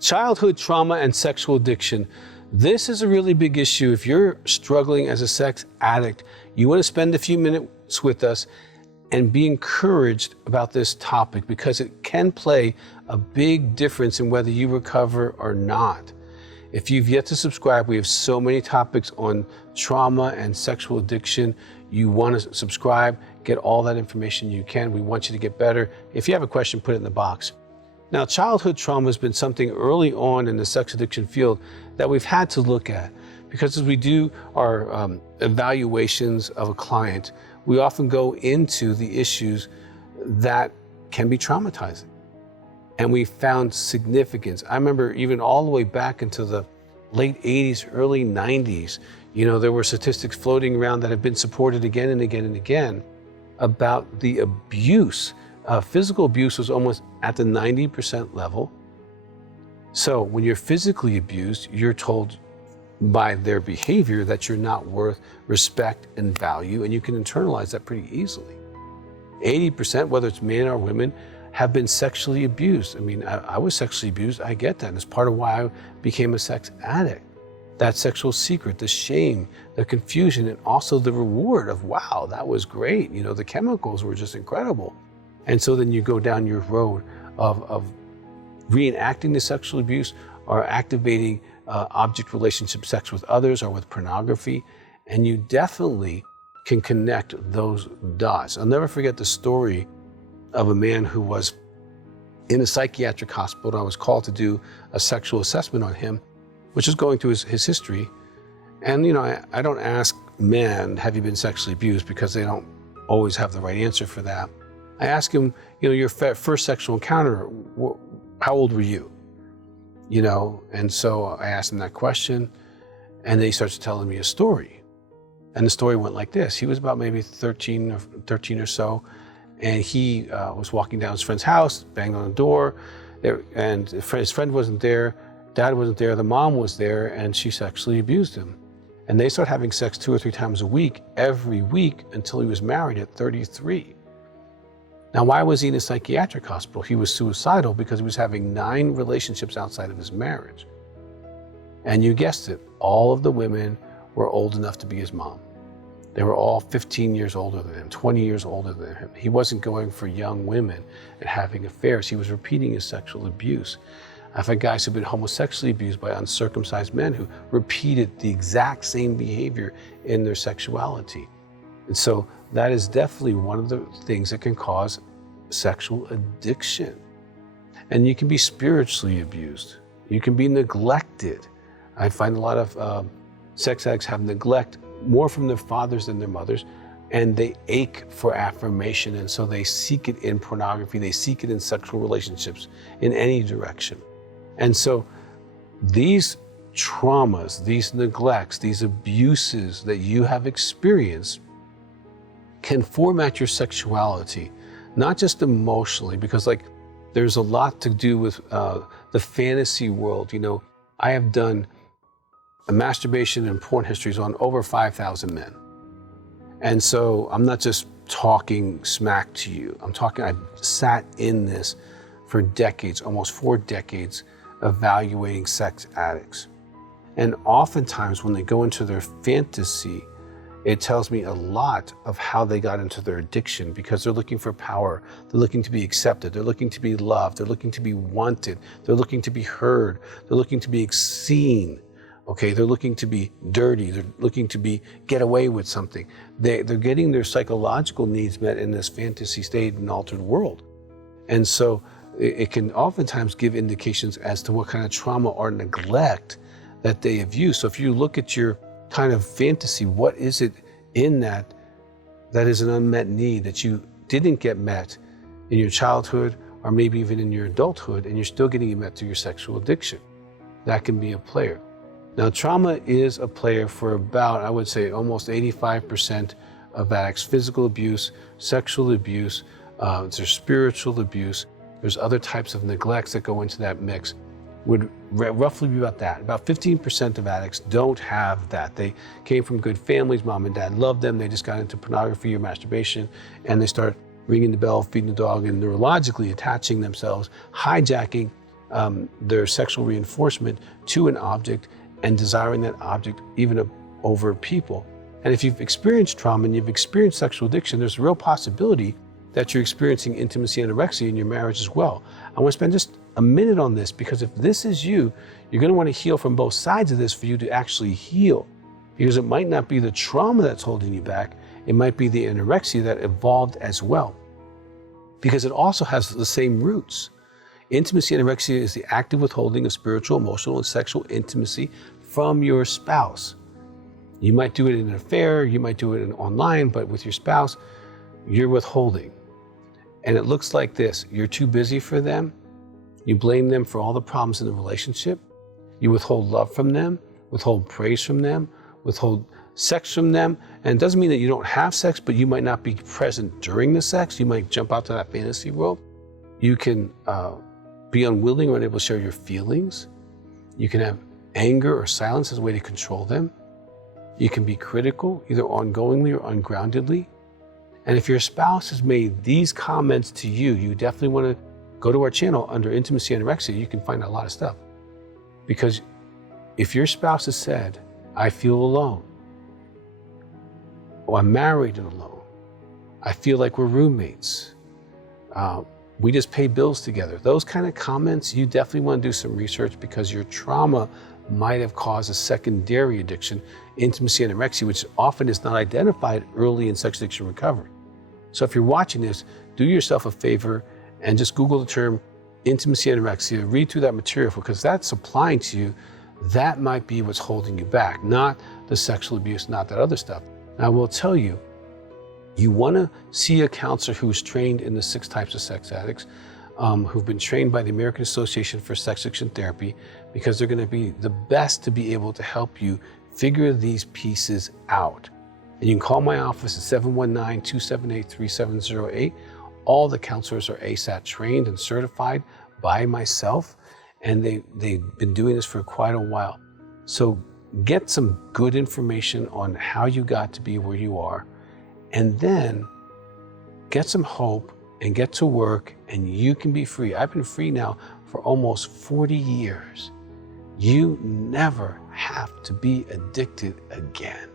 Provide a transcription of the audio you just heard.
Childhood trauma and sexual addiction. This is a really big issue. If you're struggling as a sex addict, you want to spend a few minutes with us and be encouraged about this topic, because it can play a big difference in whether you recover or not. If you've yet to subscribe, we have so many topics on trauma and sexual addiction. You want to subscribe, get all that information you can. We want you to get better. If you have a question, put it in the box. Now, childhood trauma has been something early on in the sex addiction field that we've had to look at, because as we do our evaluations of a client, we often go into the issues that can be traumatizing. And we found significance. I remember even all the way back into the late 80s, early 90s, there were statistics floating around that have been supported again and again and again about the abuse. Physical abuse was almost at the 90% level. So when you're physically abused, you're told by their behavior that you're not worth respect and value, and you can internalize that pretty easily. 80%, whether it's men or women, have been sexually abused. I mean, I was sexually abused, I get that. And it's part of why I became a sex addict. That sexual secret, the shame, the confusion, and also the reward of, wow, that was great. The chemicals were just incredible. And so then you go down your road of reenacting the sexual abuse or activating object relationship sex with others or with pornography. And you definitely can connect those dots. I'll never forget the story of a man who was in a psychiatric hospital. I was called to do a sexual assessment on him, which is going through his history. And I don't ask men, have you been sexually abused, because they don't always have the right answer for that. I ask him, your first sexual encounter, how old were you? And so I asked him that question, and then he starts telling me a story. And the story went like this. He was about maybe 13 or so, and he was walking down his friend's house, banged on the door, and his friend wasn't there, dad wasn't there, the mom was there, and she sexually abused him. And they started having sex 2 or 3 times a week, every week, until he was married at 33. Now, why was he in a psychiatric hospital? He was suicidal because he was having 9 relationships outside of his marriage. And you guessed it, all of the women were old enough to be his mom. They were all 15 years older than him, 20 years older than him. He wasn't going for young women and having affairs. He was repeating his sexual abuse. I've had guys who've been homosexually abused by uncircumcised men who repeated the exact same behavior in their sexuality. And so that is definitely one of the things that can cause sexual addiction. And you can be spiritually abused. You can be neglected. I find a lot of sex addicts have neglect more from their fathers than their mothers, and they ache for affirmation, and so they seek it in pornography, they seek it in sexual relationships, in any direction. And so these traumas, these neglects, these abuses that you have experienced can format your sexuality, not just emotionally, because there's a lot to do with the fantasy world. I have done masturbation and porn histories on over 5,000 men. And so I'm not just talking smack to you. I've sat in this for decades, almost 4 decades, evaluating sex addicts. And oftentimes when they go into their fantasy, it tells me a lot of how they got into their addiction, because they're looking for power, they're looking to be accepted, they're looking to be loved, they're looking to be wanted, they're looking to be heard, they're looking to be seen. Okay, they're looking to be dirty, they're looking to get away with something. They're getting their psychological needs met in this fantasy state and altered world. And so it can oftentimes give indications as to what kind of trauma or neglect that they have used. So if you look at your kind of fantasy, what is it in that is an unmet need that you didn't get met in your childhood or maybe even in your adulthood, and you're still getting it met through your sexual addiction? That can be a player. Now, trauma is a player for about, I would say, almost 85% of addicts. Physical abuse, sexual abuse, there's spiritual abuse. There's other types of neglects that go into that mix. Would roughly be about that. About 15% of addicts don't have that. They came from good families, mom and dad loved them, they just got into pornography or masturbation, and they start ringing the bell, feeding the dog, and neurologically attaching themselves, hijacking their sexual reinforcement to an object and desiring that object even over people. And if you've experienced trauma and you've experienced sexual addiction, there's a real possibility that you're experiencing intimacy anorexia in your marriage as well. I want to spend just a minute on this, because if this is you, you're going to want to heal from both sides of this for you to actually heal. Because it might not be the trauma that's holding you back, it might be the anorexia that evolved as well. Because it also has the same roots. Intimacy anorexia is the active withholding of spiritual, emotional, and sexual intimacy from your spouse. You might do it in an affair, you might do it online, but with your spouse, you're withholding. And it looks like this: you're too busy for them, you blame them for all the problems in the relationship, you withhold love from them, withhold praise from them, withhold sex from them. And it doesn't mean that you don't have sex, but you might not be present during the sex. You might jump out to that fantasy world. You can be unwilling or unable to share your feelings. You can have anger or silence as a way to control them. You can be critical, either ongoingly or ungroundedly. And if your spouse has made these comments to you, you definitely want to go to our channel under Intimacy Anorexia. You can find a lot of stuff. Because if your spouse has said, I feel alone, or I'm married and alone, I feel like we're roommates, we just pay bills together, those kind of comments, you definitely want to do some research, because your trauma might have caused a secondary addiction, intimacy anorexia, which often is not identified early in sex addiction recovery. So if you're watching this, do yourself a favor and just Google the term intimacy anorexia, read through that material, because that's applying to you. That might be what's holding you back, not the sexual abuse, not that other stuff. Now, I will tell you, you want to see a counselor who's trained in the 6 types of sex addicts, who've been trained by the American Association for Sex Addiction Therapy, because they're going to be the best to be able to help you figure these pieces out. And you can call my office at 719-278-3708. All the counselors are ASAT trained and certified by myself, and they've been doing this for quite a while. So get some good information on how you got to be where you are, and then get some hope and get to work, and you can be free. I've been free now for almost 40 years. You never have to be addicted again.